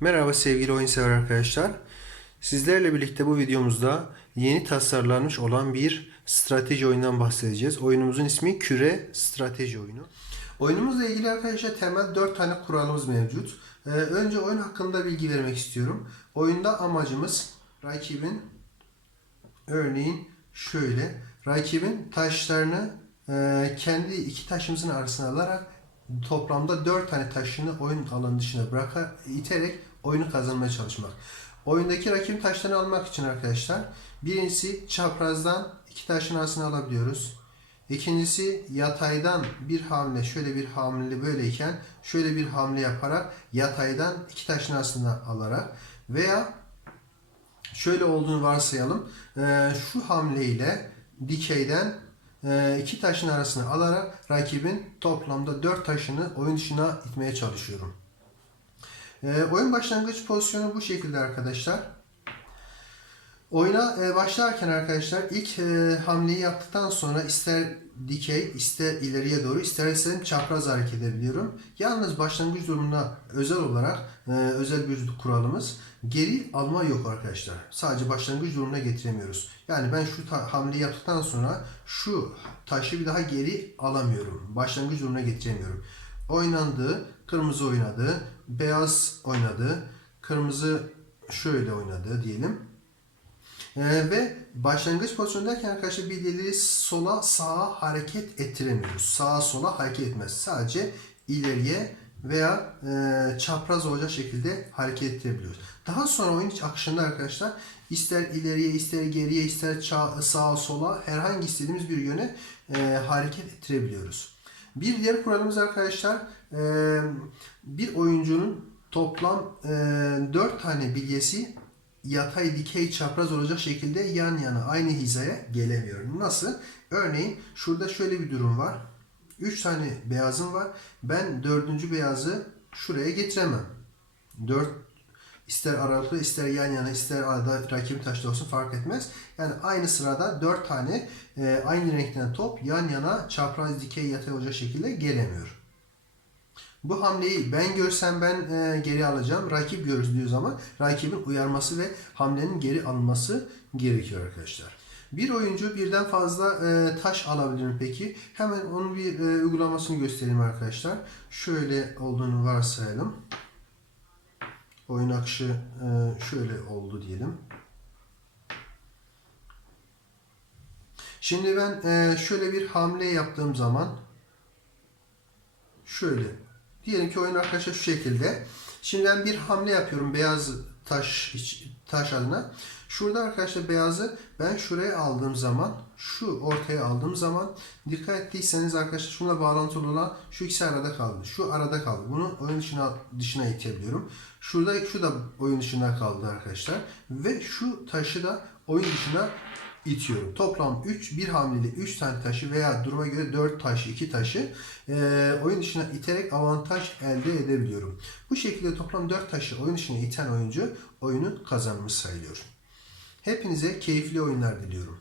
Merhaba sevgili oyun sever arkadaşlar. Sizlerle birlikte bu videomuzda yeni tasarlanmış olan bir strateji oyundan bahsedeceğiz. Oyunumuzun ismi Küre Strateji Oyunu. Oyunumuzla ilgili arkadaşlar temel 4 tane kuralımız mevcut. Ee, önce oyun hakkında bilgi vermek istiyorum. Oyunda amacımız rakibin örneğin şöyle rakibin taşlarını e, kendi iki taşımızın arasına alarak toplamda 4 tane taşını oyun alanı dışına bıraka iterek oyunu kazanmaya çalışmak. Oyundaki rakibin taşlarını almak için arkadaşlar birincisi çaprazdan iki taşın arasına alabiliyoruz. İkincisi yataydan bir hamle şöyle bir hamle böyleyken şöyle bir hamle yaparak yataydan iki taşın arasına alarak veya şöyle olduğunu varsayalım. Ee, şu hamleyle dikeyden e, iki taşın arasına alarak rakibin toplamda dört taşını oyun dışına itmeye çalışıyorum. Ee, oyun başlangıç pozisyonu bu şekilde arkadaşlar. Oyuna e, başlarken arkadaşlar ilk e, hamleyi yaptıktan sonra ister dikey, ister ileriye doğru, istersem çapraz hareket edebiliyorum. Yalnız başlangıç durumunda özel olarak e, özel bir kuralımız geri alma yok arkadaşlar. Sadece başlangıç durumuna getiremiyoruz. Yani ben şu hamleyi yaptıktan sonra şu taşı bir daha geri alamıyorum. Başlangıç durumuna getiremiyorum. Oynandı, kırmızı oynadı, beyaz oynadı, kırmızı şöyle oynadı diyelim. Ee, ve başlangıç pozisyondayken arkadaşlar bilgileri sola sağa hareket ettiremiyoruz. Sağa sola hareket etmez. Sadece ileriye veya e, çapraz olacak şekilde hareket ettirebiliyoruz. Daha sonra oyun akışında arkadaşlar ister ileriye ister geriye ister sağa sola herhangi istediğimiz bir yöne e, hareket ettirebiliyoruz. Bir diğer kuralımız arkadaşlar e, bir oyuncunun toplam e, 4 tane bilyesi yatay, dikey, çapraz olacak şekilde yan yana aynı hizaya gelemiyor. Nasıl? Örneğin şurada şöyle bir durum var. 3 tane beyazım var. Ben dördüncü beyazı şuraya getiremem. 4 ister aralıklı ister yan yana ister arada rakibin taşta olsun fark etmez. Yani aynı sırada 4 tane e, aynı renkten top yan yana çapraz, dikey, yatay olacak şekilde gelemiyor. Bu hamleyi ben görsem ben e, geri alacağım. Rakip gördüğü zaman rakibin uyarması ve hamlenin geri alınması gerekiyor arkadaşlar. Bir oyuncu birden fazla e, taş alabilir mi peki? Hemen onun bir e, uygulamasını göstereyim arkadaşlar. Şöyle olduğunu varsayalım. Oyun akışı e, şöyle oldu diyelim. Şimdi ben e, şöyle bir hamle yaptığım zaman şöyle Diyelim ki oyun arkadaşlar şu şekilde. Şimdi ben bir hamle yapıyorum beyaz taş taş adına. Şurada arkadaşlar beyazı ben şuraya aldığım zaman şu ortaya aldığım zaman dikkat ettiyseniz arkadaşlar şununla bağlantılı olan şu ikisi arada kaldı. Şu arada kaldı. Bunu oyun dışına dışına itebiliyorum. Şurada şu da oyun dışına kaldı arkadaşlar. Ve şu taşı da oyun dışına itiyorum. Toplam 3 bir hamlede 3 tane taşı veya duruma göre 4 taşı 2 taşı e, oyun dışına iterek avantaj elde edebiliyorum. Bu şekilde toplam 4 taşı oyun dışına iten oyuncu oyunun kazanmış sayılıyor. Hepinize keyifli oyunlar diliyorum.